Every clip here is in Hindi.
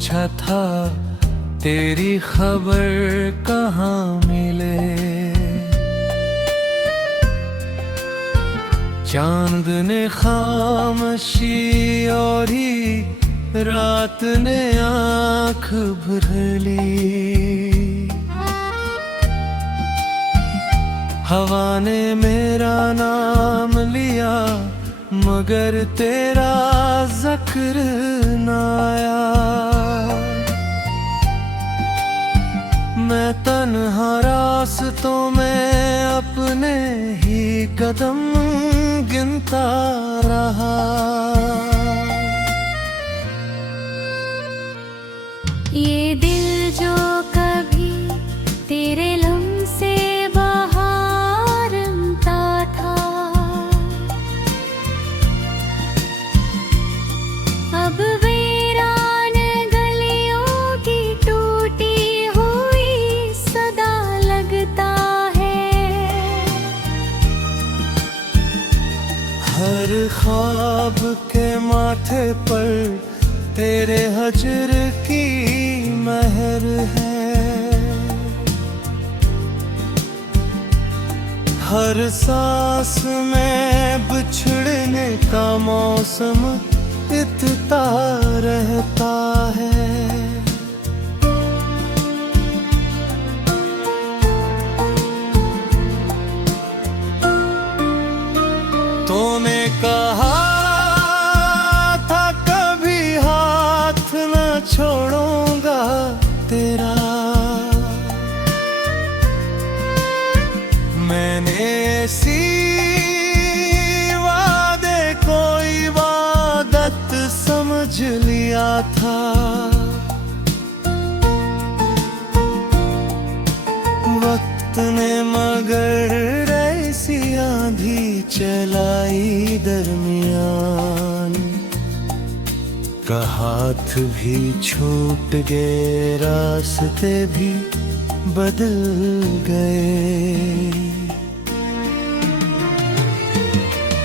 पूछा था तेरी खबर कहाँ मिले। चांद ने खामोशी और ही रात ने आँख भर ली। हवा ने मेरा नाम लिया मगर तेरा जिक्र न आया। मैं तन्हा रास्तों में अपने ही कदम गिनता रहा। ये दिल जो कभी तेरे लम्से बाहर रमता था, अब वीरान गलियों की टूटी हुई सदा लगता है। हर ख्वाब के माथे पर तेरे हजर की महर है। हर सांस में बिछड़ने का मौसम इतना रहता है। तूने कहा था कभी हाथ न छोड़ूंगा तेरा। मैंने ऐसी वादे को इबादत समझ लिया था। वक्त ने मगर ऐसी आंधी चलाई दरमियान का हाथ भी छूट गए, रास्ते भी बदल गए।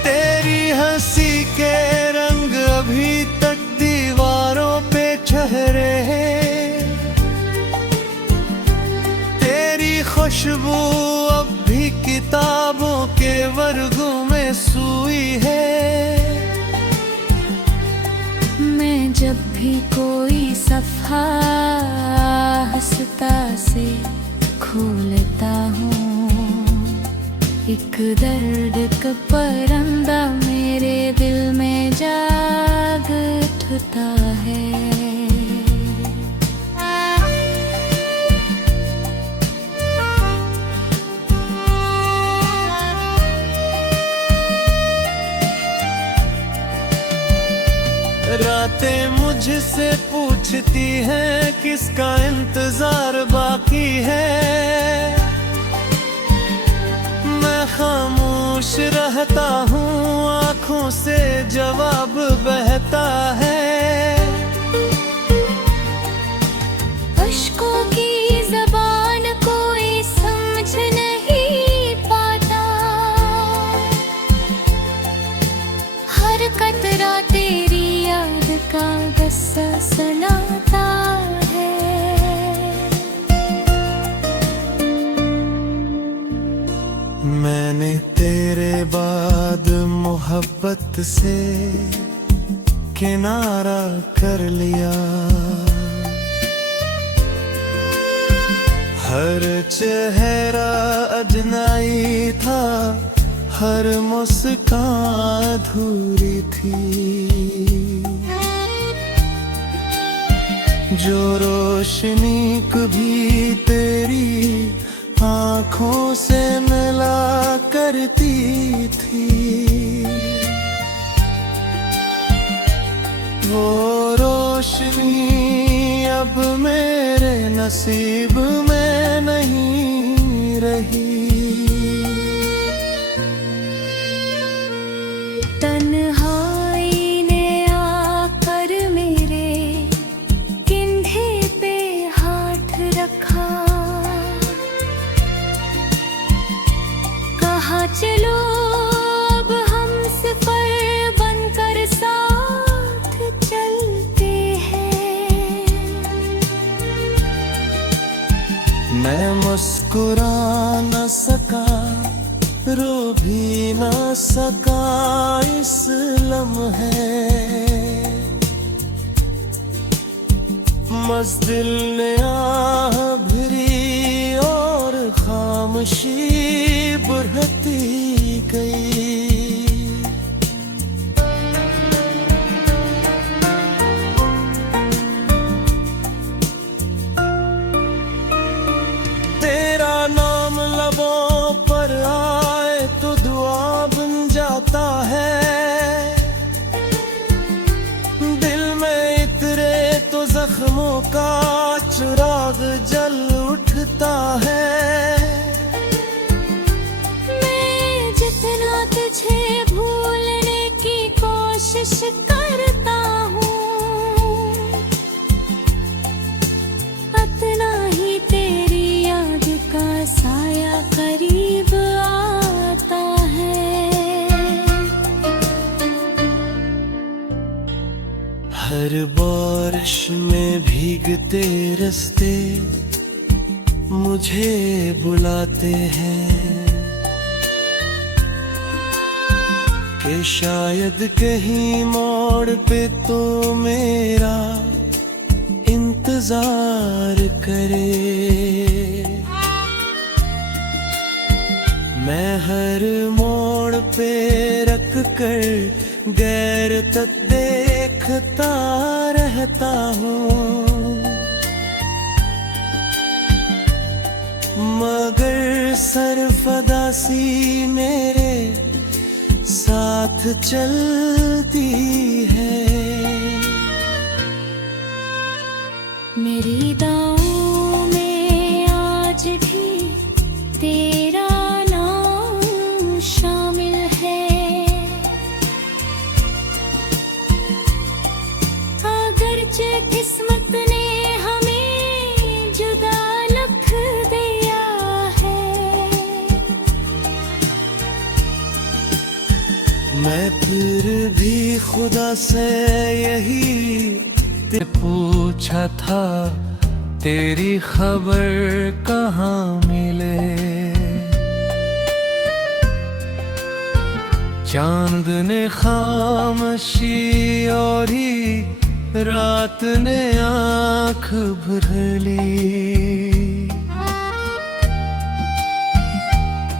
तेरी हंसी के रंग अभी तक दीवारों पे ठहरे हैं। तेरी खुशबू अब भी किताबों के वर्गों में सुई है। मैं जब भी कोई सफ़ा हंसता से खोलता हूँ, एक दर्द का परिंदा मेरे दिल में जाग उठता है। रातें मुझसे पूछती हैं किसका इंतजार बाकी है। मैं खामोश रहता हूँ, आँखों से जवाब बहता है। अश्कों की ज़बान कोई समझ नहीं पाता, हर कतरा तेरी याद का गस्सा सुनाता है। मैंने तेरे बाद मोहब्बत से किनारा कर लिया। हर चेहरा अजनबी था, हर मुस्कान अधूरी थी। जो रोशनी कभी तेरी आँखों से मिला करती थी, वो रोशनी अब मेरे नसीब में नहीं रही। तन्हाई ने आकर मेरे कंधे पे हाथ रखा, कहा चलो अब हम सफर बनकर साथ चलते हैं। मैं मुस्कुरा न सका, रो भी न सका इस लम्हे। मज़दिल ने आह भरी और खामोशी बढ़ती गई। तेरा नाम लबों पर आए तो दुआ बन जाता है, दिल में इतरे तो जख्मों का चिराग जल उठता है। मैं जितना तुझे भूलने की कोशिश करता हूँ, उतना ही तेरी याद का साया करीब आता है। हर बारिश में भीगते रास्ते मुझे बुलाते हैं कि शायद कहीं मोड़ पे तो मेरा इंतजार करे। मैं हर मोड़ पे रख कर गैरत देखता रहता हूँ, मगर सरफदासी मेरे साथ चलती है। मेरी दाओं में आज भी तेरा नाम शामिल है, अगरचे किस्मत ने हमें जुदा लिख दिया है। मैं फिर भी खुदा से यही पूछा था, तेरी खबर कहाँ मिले। चांद ने खामोशी और ही रात ने आँख भर ली।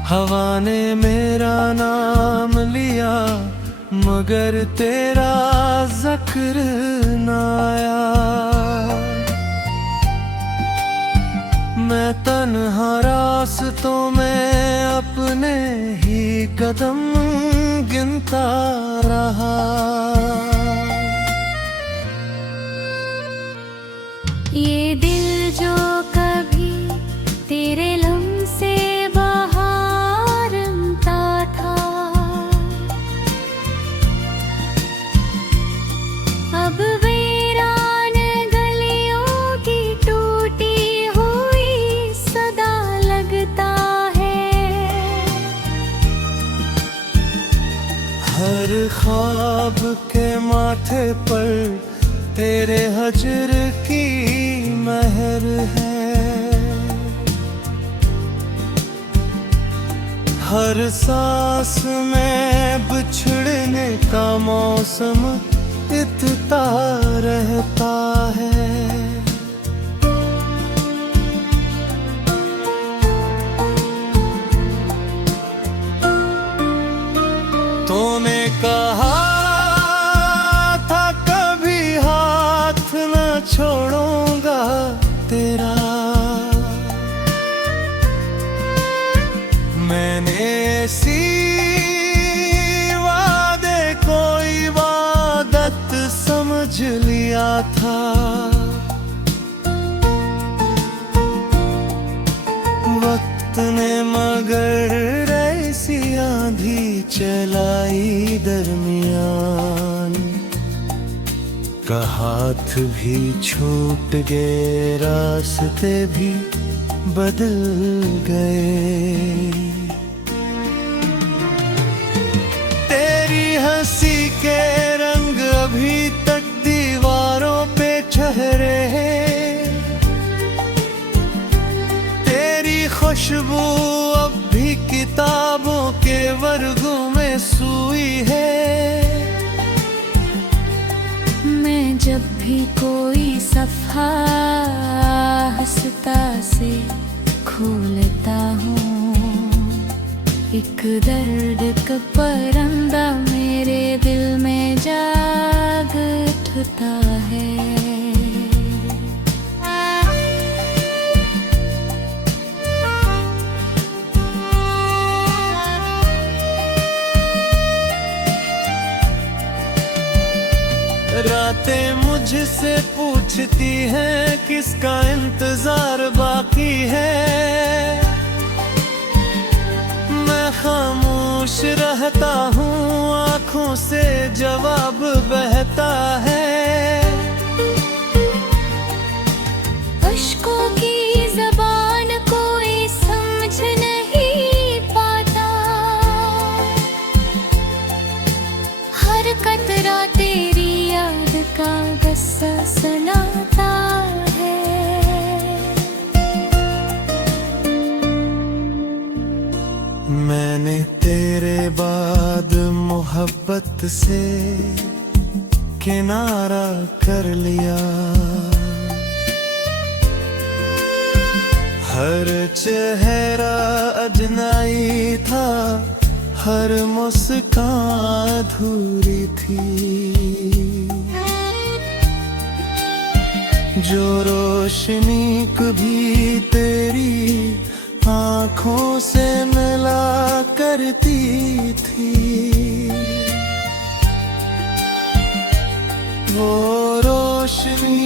हवा ने मेरा नाम लिया मगर तेरा जिक्र न आया। मैं तन्हा रास्तों में अपने ही कदम गिनता रहा। ये दिल जो कभी तेरे लम्से बाहर रमता था, अब वीरान गलियों की टूटी हुई सदा लगता है। हर ख्वाब के माथे पर तेरे हजर की महर है, हर सांस में बिछड़ने का मौसम इतना रहता है। तूने कहा था कभी हाथ न छोड़ूंगा तेरा, मैंने ऐसी वादे को इबादत समझ लिया था। वक्त ने मगर ऐसी आंधी चलाई दरमियान, का हाथ भी छूट गए रास्ते भी बदल गए। तेरी हंसी के रंग अभी तक दीवारों पे ठहरे हैं, खुशबू अब भी किताबों के वर्गों में सुई है। मैं जब भी कोई सफ़ा हंसता से खोलता हूँ, एक दर्द का परिंदा मेरे दिल में जाग उठता है। रातें मुझसे पूछती हैं किसका इंतजार बाकी है। मैं खामोश रहता हूँ, आँखों से जवाब बहता है। अश्कों की ज़बान कोई समझ नहीं पाता, हर कतरा तेरी याद का गस्सा सुनाता है। मैंने तेरे बाद मोहब्बत से किनारा कर लिया। हर चेहरा अजनबी था, हर मुस्कान अधूरी थी। जो रोशनी कभी तेरी आँखों से मिला करती थी, वो रोशनी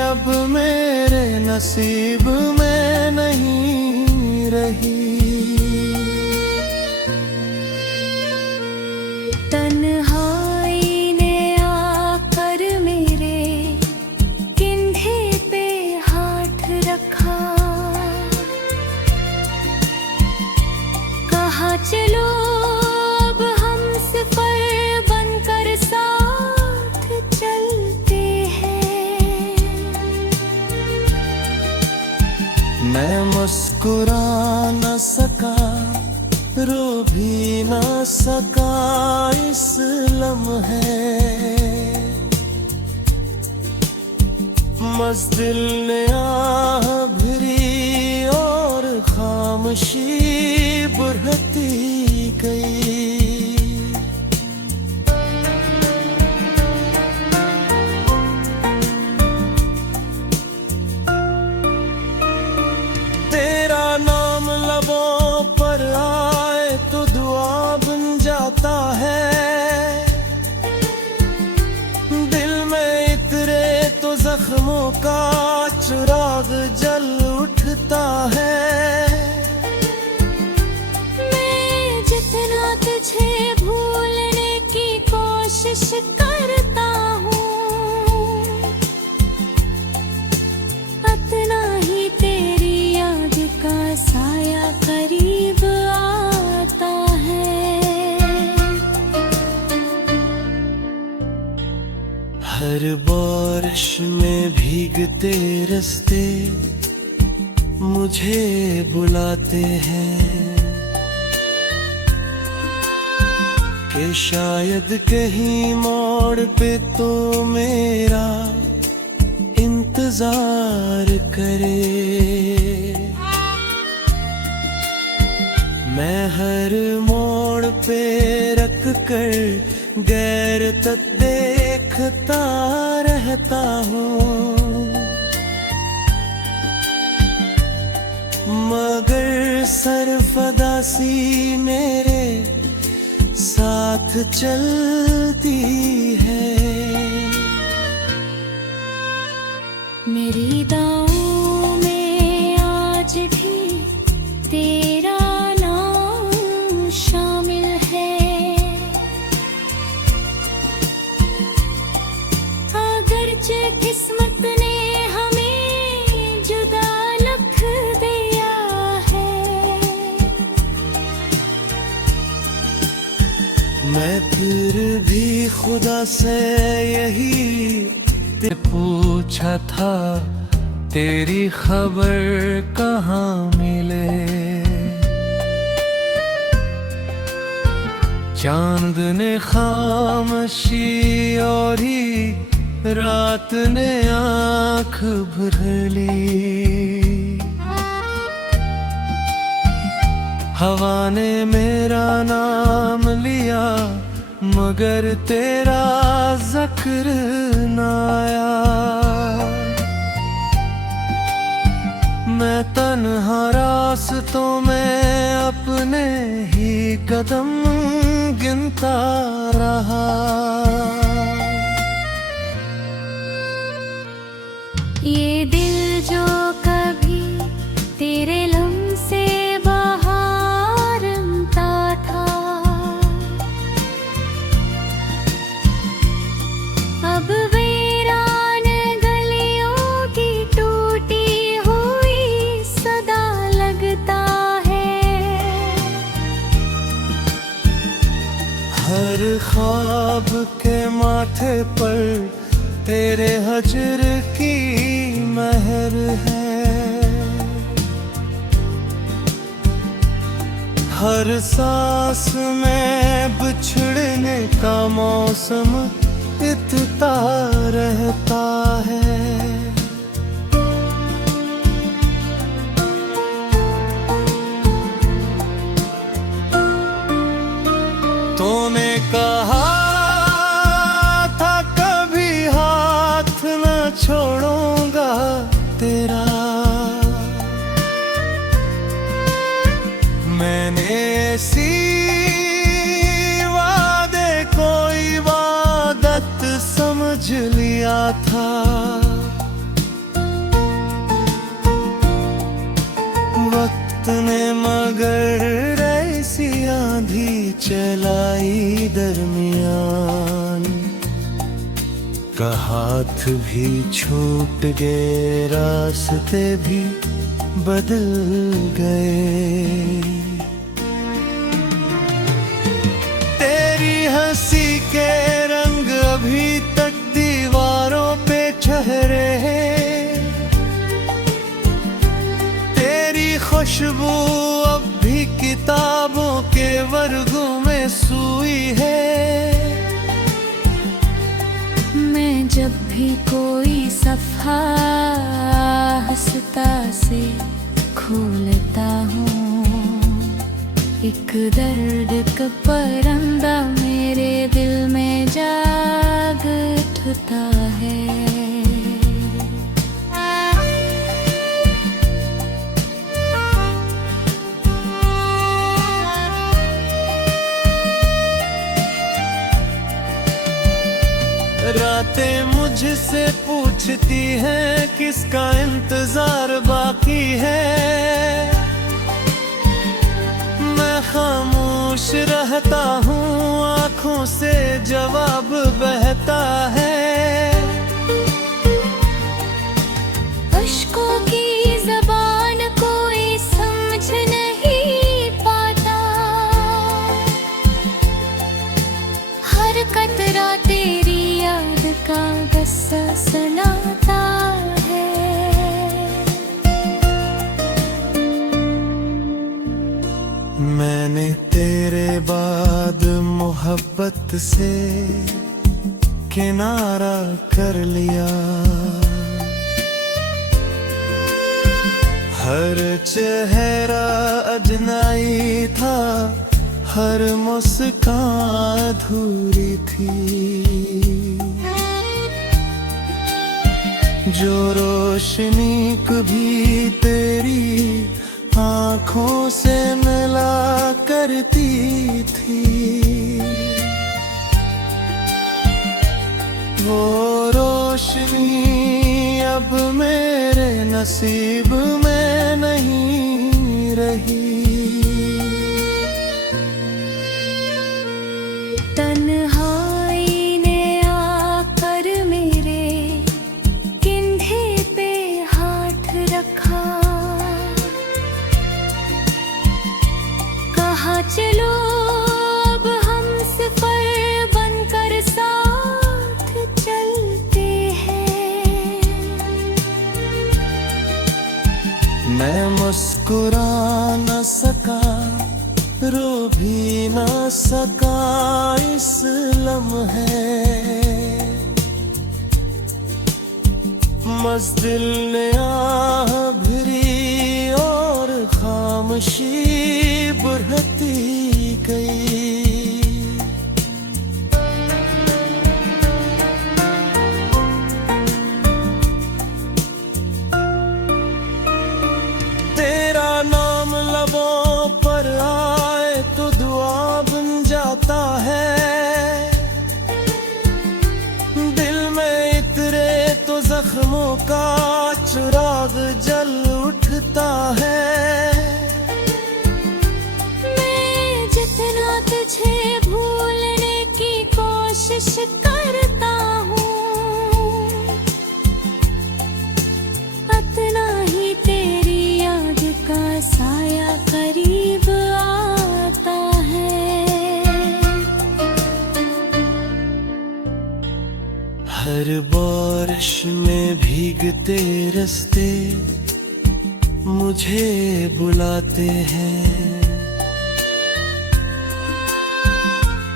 अब मेरे नसीब में नहीं रही। तन्हाई ने आकर मेरे कंधे पे हाथ रखा, कहा चलो अब हम सफर बनकर साथ चलते हैं। मैं मुस्कुरा न सका, रो भी न सका इस लम्हे। मज़दिल ने आह भरी और खामोशी बढ़ती गई। तेरा नाम लबों पर आए तो दुआ बन जाता है। दिल में इतरे तो जख्मों का चिराग जल उठता है। मैं जितना तुझे भूलने की कोशिश करता हूँ, उतना ही तेरी याद का साया करीब आता है। हर बारिश में भीगते रास्ते मुझे बुलाते हैं कि शायद कहीं मोड़ पे तो मेरा इंतजार करे। मैं हर मोड़ पे रख कर गैर तक देखता रहता हूँ, मगर सरफदासी मेरे साथ चलती है। मेरी दाओं में आज भी तेरा नाम शामिल है। अगरचे किस्मत ने हमें जुदा लिख दिया है, मैं फिर भी खुदा से यही पूछा था तेरी खबर कहाँ मिले। चांद ने खामोशी और ही रात ने आँख भर ली। हवा ने मेरा नाम लिया मगर तेरा जिक्र न आया। मैं तन्हा रास्तों में अपने ही कदम गिनता रहा। ये दिल जो कभी तेरे लम्से बाहर रमता था, अब वीरान गलियों की टूटी हुई सदा लगता है। हर ख्वाब के माथे पर तेरे हजर की महर है। हर सांस में बिछड़ने का मौसम इतना रहता है। तूने कहा था कभी हाथ न छोड़ूंगा तेरा। मैंने ऐसी वादे को इबादत समझ लिया था। वक्त ने मगर ऐसी आंधी चलाई दरमियान, का हाथ भी छूट गए रास्ते भी बदल गए। तेरी हंसी के रंग अभी तक दीवारों पे ठहरे हैं। तेरी खुशबू अब भी किताबों के वर्गों में सुई है। मैं जब भी कोई सफ़ा हंसता से खोलता हूँ, एक दर्द का परिंदा मेरे दिल में जाग उठता है। रातें मुझसे पूछती हैं किसका इंतजार बाकी है। मैं खामोश रहता हूँ, आँखों से जवाब बहता है। अश्कों की ज़बान कोई समझ नहीं पाता, हर कतरा तेरी याद का गस्सा सुनाता है। मैंने तेरे बाद मोहब्बत से किनारा कर लिया। हर चेहरा अजनबी था, हर मुस्कान अधूरी थी। जो रोशनी कभी तेरी आँखों से मिला करती थी, वो रोशनी अब मेरे नसीब में नहीं रही। तन्हाई ने आकर मेरे कंधे पे हाथ रखा, कहा चलो अब हम सफर बनकर साथ चलते हैं। मैं मुस्कुरा न सका, रो भी न सका इस लम्हे। मज़दिल ने आह भरी और खामोशी बढ़ती गई। तेरा नाम लबों पर आए तो दुआ बन जाता है। दिल में इतरे तो जख्मों का चिराग जल उठता है। मैं जितना तुझे भूलने की कोशिश करता हूँ, उतना ही तेरी याद का साया करीब आता है। हर बारिश में भीगते रास्ते मुझे बुलाते हैं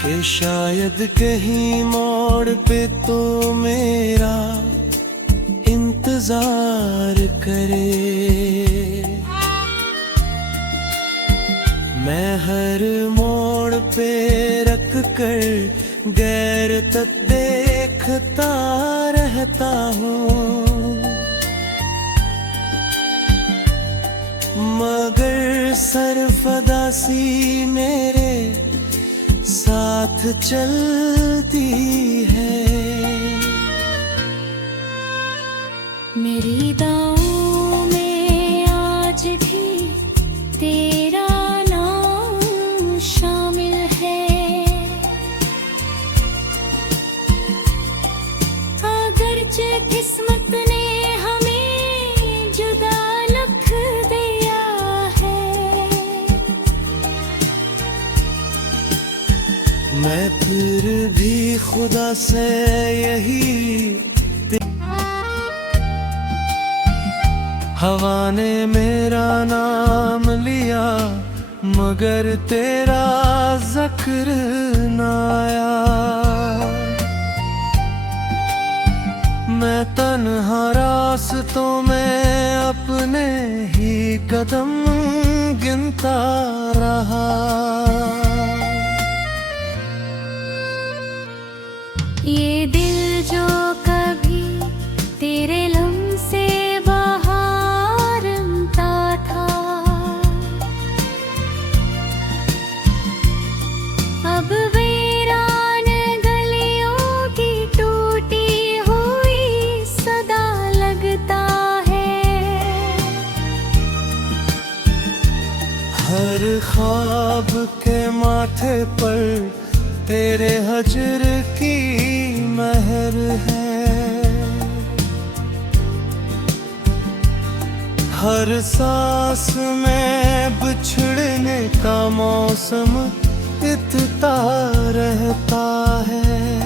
कि शायद कहीं मोड़ पे तो मेरा इंतजार करे। मैं हर मोड़ पे रख कर गैरत देखता रहता हूँ, मगर सरफदासी मेरे साथ चलती है। मेरी दाओं में आज भी तेरा नाम शामिल है। अगरचे किस्मत ने हमें जुदा लिख दिया है, मैं फिर भी खुदा से यही हवा ने मेरा नाम लिया, मगर तेरा जिक्र न आया। मैं तन्हा रास्तों में अपने ही कदम गिनता रहा। ये दिल जो कभी तेरे लम्से बाहर रमता था, अब वीरान गलियों की टूटी हुई सदा लगता है। हर ख्वाब के माथे पर तेरे हजर की महर है। हर सांस में बिछड़ने का मौसम इतना रहता है।